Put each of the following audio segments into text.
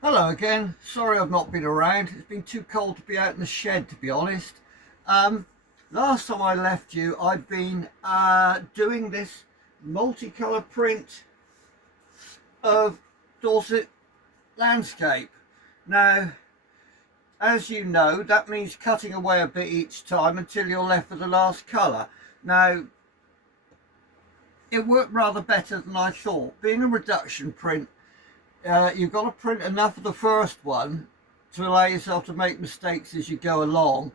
Hello again. Sorry I've not been around. It's been too cold to be out in the shed, to be honest. Last time I left you, I'd been doing this multicolour print of Dorset landscape. Now, as you know, that means cutting away a bit each time until you're left with the last colour. Now, it worked rather better than I thought. Being a reduction print, you've got to print enough of the first one to allow yourself to make mistakes as you go along,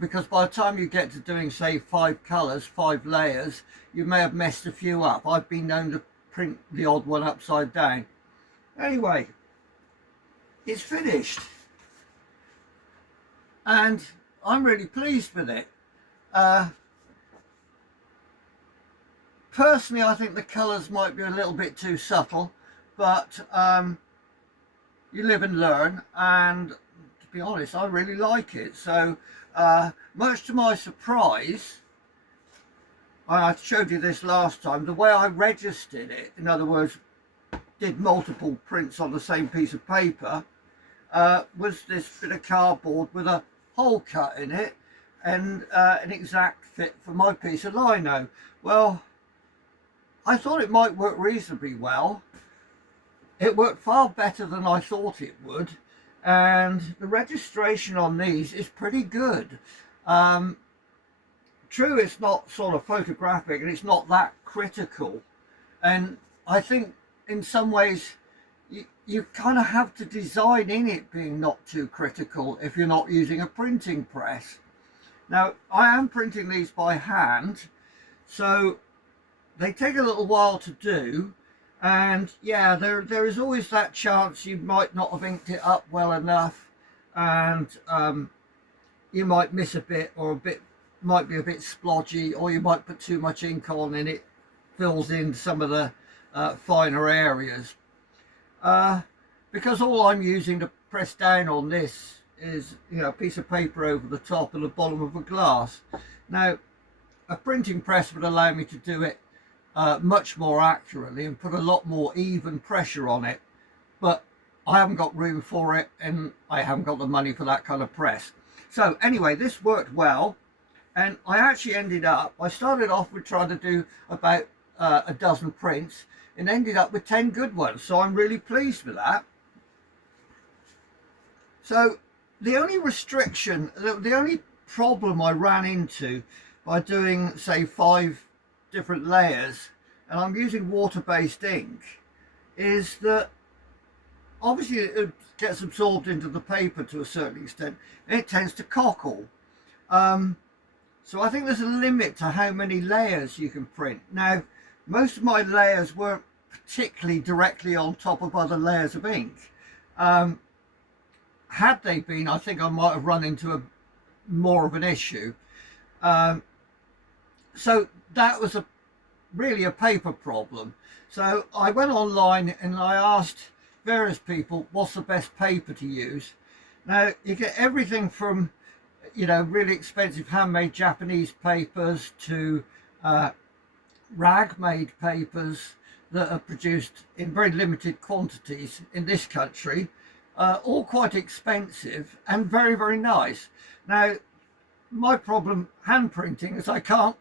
because by the time you get to doing, say, 5 colours, 5 layers, you may have messed a few up. I've been known to print the odd one upside down. Anyway, it's finished and I'm really pleased with it. Personally, I think the colours might be a little bit too subtle, but you live and learn, and to be honest, I really like it. So much to my surprise, I showed you this last time, the way I registered it, in other words, did multiple prints on the same piece of paper, was this bit of cardboard with a hole cut in it and an exact fit for my piece of lino. Well, I thought it might work reasonably well. It worked far better than I thought it would, and the registration on these is pretty good. True, it's not sort of photographic and it's not that critical, and I think in some ways you kind of have to design in it being not too critical if you're not using a printing press. Now, I am printing these by hand, so they take a little while to do, and yeah, there is always that chance you might not have inked it up well enough, and you might miss a bit, or a bit might be a bit splodgy, or you might put too much ink on and it fills in some of the finer areas. Because all I'm using to press down on this is, a piece of paper over the top and the bottom of a glass. Now, a printing press would allow me to do it much more accurately and put a lot more even pressure on it, but I haven't got room for it and I haven't got the money for that kind of press. So anyway, this worked well, and I actually I started off with trying to do about a dozen prints and ended up with 10 good ones, so I'm really pleased with that. So the only restriction, the only problem I ran into by doing, say, 5 different layers, and I'm using water-based ink, is that obviously it gets absorbed into the paper to a certain extent and it tends to cockle. So I think there's a limit to how many layers you can print. Now, most of my layers weren't particularly directly on top of other layers of ink. Had they been, I think I might have run into more of an issue. So that was really a paper problem. So I went online and I asked various people what's the best paper to use. Now, you get everything from really expensive handmade Japanese papers to rag made papers that are produced in very limited quantities in this country, all quite expensive and very, very nice. Now, my problem hand printing is I can't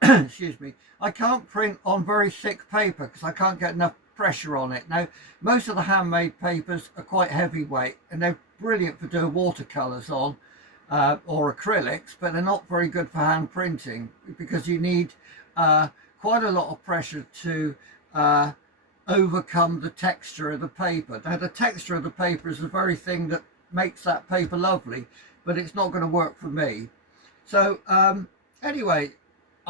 excuse me, I can't print on very thick paper because I can't get enough pressure on it. Now, most of the handmade papers are quite heavyweight and they're brilliant for doing watercolors on, or acrylics, but they're not very good for hand printing because you need quite a lot of pressure to overcome the texture of the paper. Now, the texture of the paper is the very thing that makes that paper lovely, but it's not going to work for me. So anyway,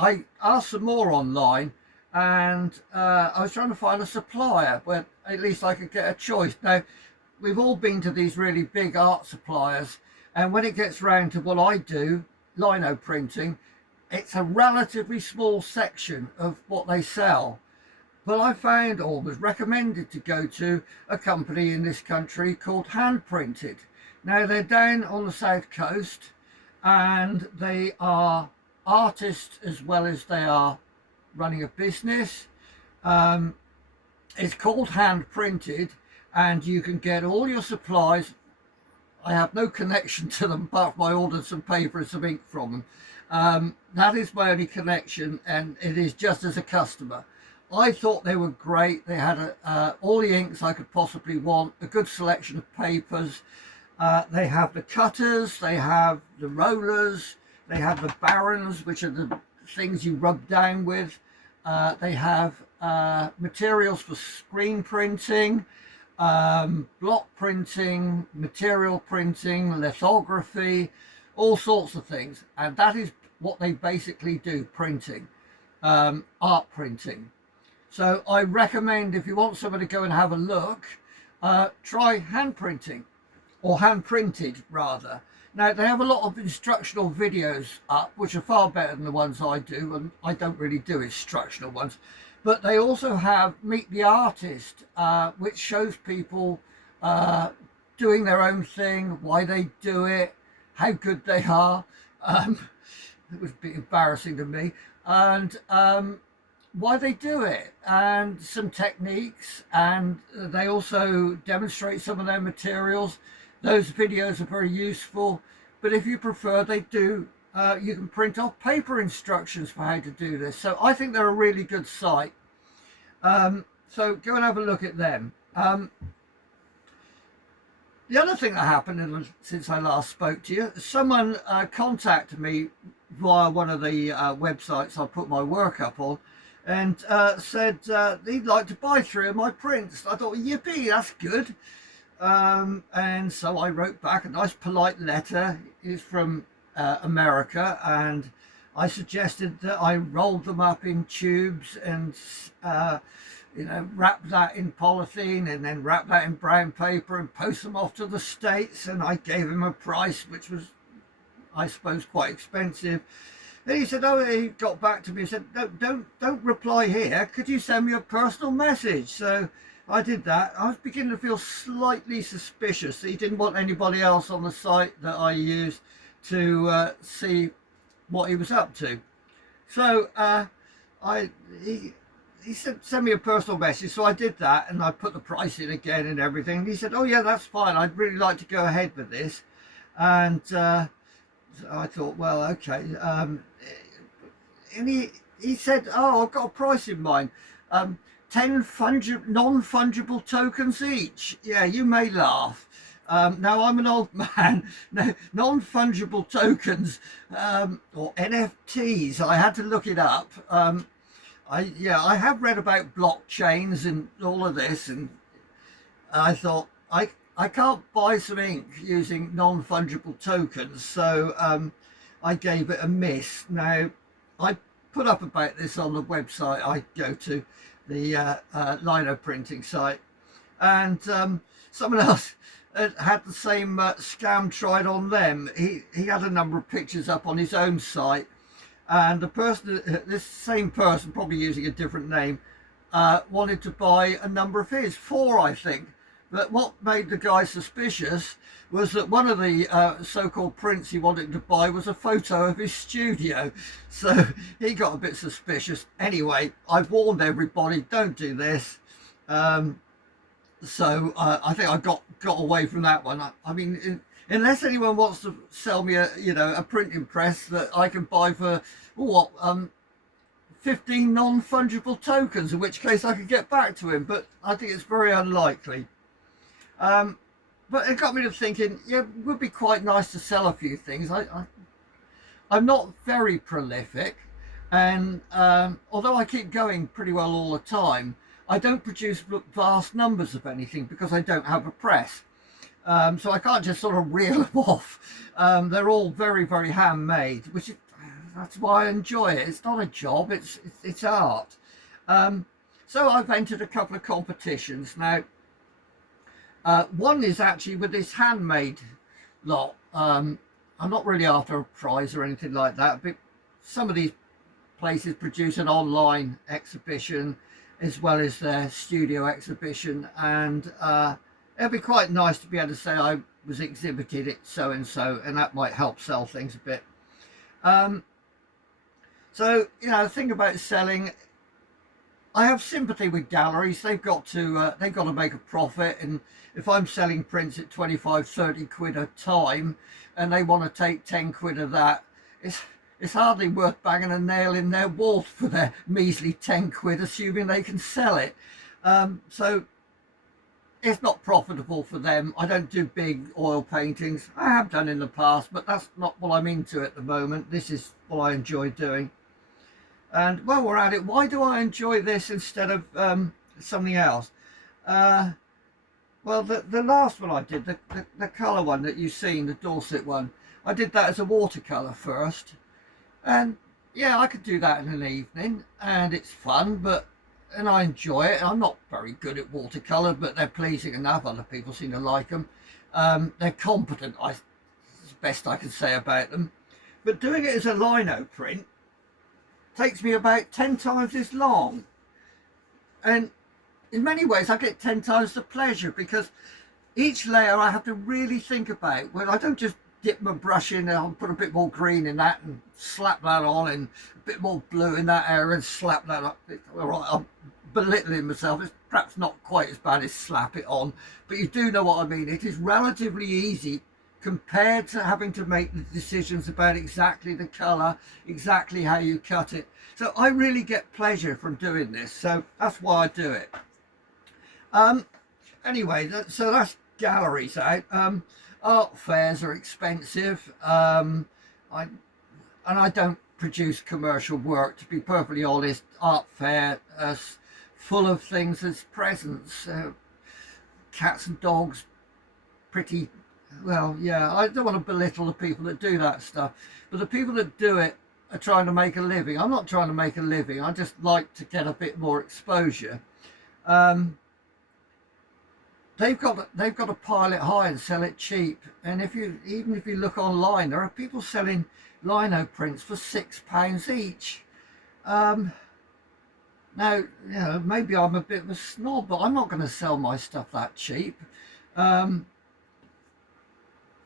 I asked some more online, and I was trying to find a supplier where at least I could get a choice. Now, we've all been to these really big art suppliers, and when it gets round to what I do, lino printing, it's a relatively small section of what they sell. But I found, or was recommended, to go to a company in this country called Hand Printed. Now, they're down on the south coast, and they are artists as well as they are running a business. It's called Hand Printed, and you can get all your supplies. I have no connection to them apart from I ordered some paper and some ink from them. That is my only connection, and it is just as a customer. I thought they were great. They had all the inks I could possibly want, a good selection of papers. They have the cutters, they have the rollers, they have the barons, which are the things you rub down with. They have materials for screen printing, block printing, material printing, lithography, all sorts of things. And that is what they basically do, printing, art printing. So I recommend, if you want someone to go and have a look, try hand printing, or hand printed rather. Now they have a lot of instructional videos up, which are far better than the ones I do, and I don't really do instructional ones. But they also have Meet the Artist, which shows people doing their own thing, why they do it, how good they are. It was a bit embarrassing to me, and why they do it, and some techniques, and they also demonstrate some of their materials. Those videos are very useful, but if you prefer, they do you can print off paper instructions for how to do this. So I think they're a really good site. So go and have a look at them. The other thing that happened since I last spoke to you, someone contacted me via one of the websites I put my work up on, and said he'd like to buy 3 of my prints. I thought, yippee, that's good. And so I wrote back a nice polite letter. It's from America, and I suggested that I rolled them up in tubes and wrap that in polythene, and then wrap that in brown paper and post them off to the States. And I gave him a price which was, I suppose, quite expensive. And he said, oh, he got back to me and said, don't reply here, could you send me a personal message? So I did that. I was beginning to feel slightly suspicious that he didn't want anybody else on the site that I use to see what he was up to. So he said, send me a personal message. So I did that, and I put the price in again and everything. And he said, oh yeah, that's fine, I'd really like to go ahead with this. And I thought, well, okay. And he said, oh, I've got a price in mind. 10 non-fungible tokens each. Yeah, you may laugh. Now, I'm an old man. No, non-fungible tokens, or NFTs, I had to look it up. I have read about blockchains and all of this, and I thought, I can't buy some ink using non-fungible tokens, so I gave it a miss. Now, I put up about this on the website I go to, the lino printing site, and someone else had the same scam tried on them. He had a number of pictures up on his own site, and the person, this same person, probably using a different name, wanted to buy a number of his, 4 I think. But what made the guy suspicious was that one of the so-called prints he wanted to buy was a photo of his studio. So he got a bit suspicious. Anyway, I've warned everybody, don't do this. So I think I got away from that one. I mean, unless anyone wants to sell me a printing press that I can buy for, 15 non-fungible tokens, in which case I could get back to him. But I think it's very unlikely. But it got me to thinking, yeah, it would be quite nice to sell a few things. I'm not very prolific, and although I keep going pretty well all the time, I don't produce vast numbers of anything because I don't have a press. So I can't just sort of reel them off. They're all very, very handmade, that's why I enjoy it. It's not a job, it's art. So I've entered a couple of competitions. Now, one is actually with this handmade lot. I'm not really after a prize or anything like that, but some of these places produce an online exhibition as well as their studio exhibition, and it'd be quite nice to be able to say I was exhibited at so and so, and that might help sell things a bit. So the thing about selling, I have sympathy with galleries. They've got to make a profit, and if I'm selling prints at 25-30 quid a time and they want to take 10 quid of that, it's hardly worth banging a nail in their wall for their measly 10 quid, assuming they can sell it. So it's not profitable for them. I don't do big oil paintings. I have done in the past, but that's not what I'm into at the moment. This is what I enjoy doing. And while we're at it, why do I enjoy this instead of something else? Well, the last one I did, the colour one that you've seen, the Dorset one, I did that as a watercolour first. And yeah, I could do that in an evening, and it's fun, and I enjoy it. I'm not very good at watercolour, but they're pleasing enough. Other people seem to like them. They're competent, it's the best I can say about them. But doing it as a lino print takes me about 10 times as long, and in many ways I get 10 times the pleasure, because each layer I have to really think about. Well, I don't just dip my brush in and I'll put a bit more green in that and slap that on, and a bit more blue in that area and slap that up. All right, I'm belittling myself. It's perhaps not quite as bad as slap it on, but you do know what I mean. It is relatively easy compared to having to make the decisions about exactly the colour, exactly how you cut it. So I really get pleasure from doing this, so that's why I do it. Anyway, so that's galleries out. Art fairs are expensive. I don't produce commercial work, to be perfectly honest. Art fair is full of things as presents, cats and dogs, pretty. Well, yeah, I don't want to belittle the people that do that stuff, but the people that do it are trying to make a living. I'm not trying to make a living. I just like to get a bit more exposure. They've got to pile it high and sell it cheap. And even if you look online, there are people selling lino prints for £6 each. Now, you know, maybe I'm a bit of a snob, but I'm not going to sell my stuff that cheap.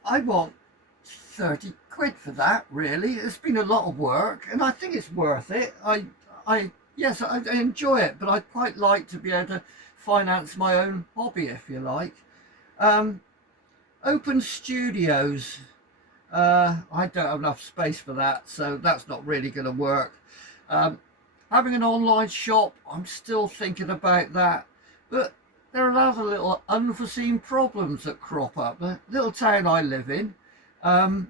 I want 30 quid for that, really. It's been a lot of work, and I think it's worth it. Yes, I enjoy it, but I'd quite like to be able to finance my own hobby, if you like. Open studios. I don't have enough space for that, so that's not really going to work. Having an online shop, I'm still thinking about that, but there are other little unforeseen problems that crop up. The little town I live in, the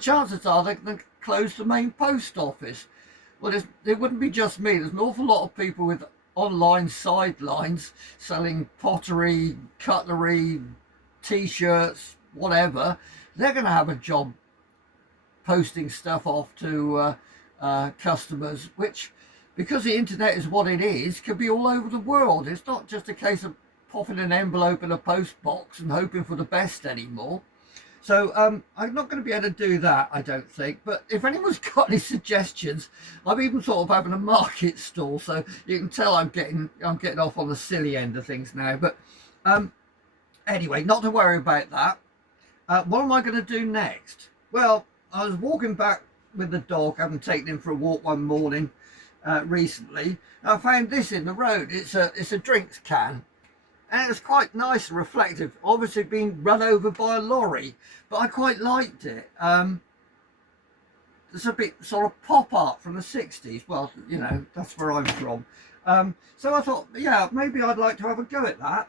chances are they can close the main post office. Well, it wouldn't be just me. There's an awful lot of people with online sidelines selling pottery, cutlery, t-shirts, whatever. They're going to have a job posting stuff off to customers, which, because the internet is what it is, can be all over the world. It's not just a case of popping an envelope in a post box and hoping for the best anymore. So I'm not going to be able to do that, I don't think. But if anyone's got any suggestions, I'm even thought of having a market stall, so you can tell I'm getting off on the silly end of things now. But anyway, not to worry about that. What am I going to do next? Well, I was walking back with the dog, having taken him for a walk one morning recently. I found this in the road. It's a drinks can. And it was quite nice and reflective, obviously being run over by a lorry, but I quite liked it. There's a bit sort of pop art from the 60s. Well, you know, that's where I'm from. So I thought, yeah, maybe I'd like to have a go at that.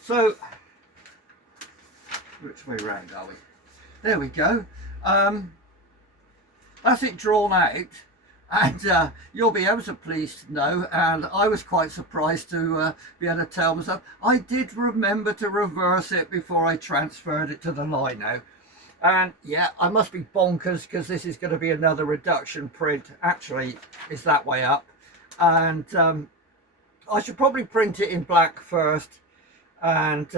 So, which way round are we? There we go. That's it drawn out. And you'll be ever so pleased to know, and I was quite surprised to be able to tell myself, I did remember to reverse it before I transferred it to the lino. And yeah, I must be bonkers, because this is going to be another reduction print. Actually, it's that way up. And I should probably print it in black first, and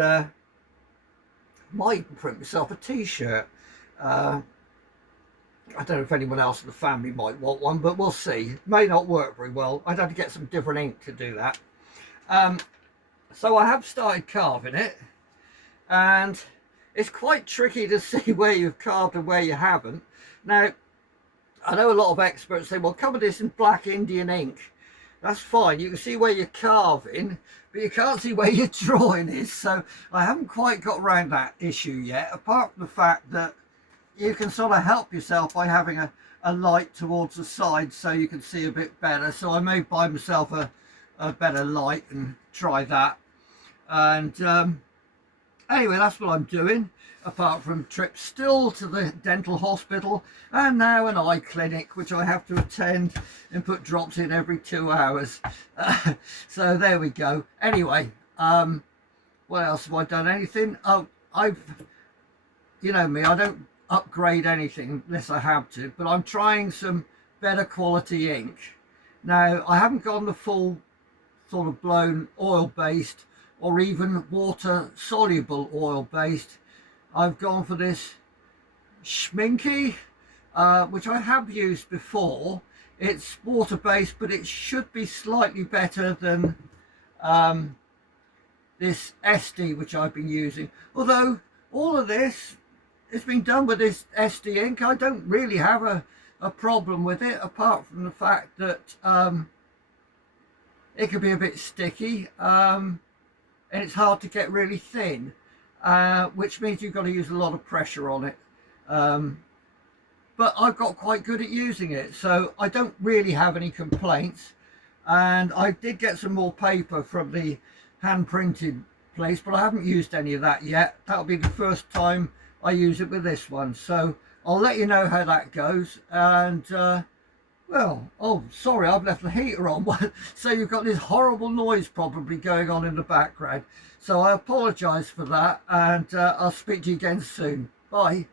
might even print myself a t-shirt. I don't know if anyone else in the family might want one, but we'll see. It may not work very well. I'd have to get some different ink to do that. So I have started carving it, and it's quite tricky to see where you've carved and where you haven't. Now, I know a lot of experts say, well, cover this in black Indian ink. That's fine. You can see where you're carving, but you can't see where your drawing is. So I haven't quite got around that issue yet, apart from the fact that you can sort of help yourself by having a light towards the side so you can see a bit better. So I may buy myself a better light and try that. And anyway, that's what I'm doing, apart from trips still to the dental hospital and now an eye clinic, which I have to attend and put drops in every 2 hours. So there we go. Anyway, what else have I done? Anything? Oh, you know me, I don't upgrade anything unless I have to, but I'm trying some better quality ink. Now, I haven't gone the full sort of blown oil based or even water soluble oil based. I've gone for this Schminky, which I have used before. It's water based, but it should be slightly better than this SD which I've been using. Although all of this, it's been done with this SD ink. I don't really have a problem with it, apart from the fact that it can be a bit sticky, and it's hard to get really thin, which means you've got to use a lot of pressure on it. But I've got quite good at using it, so I don't really have any complaints. And I did get some more paper from the hand printed place, but I haven't used any of that yet. That'll be the first time I use it with this one, so I'll let you know how that goes. And well, oh sorry, I've left the heater on. So you've got this horrible noise probably going on in the background, so I apologize for that, and I'll speak to you again soon. Bye.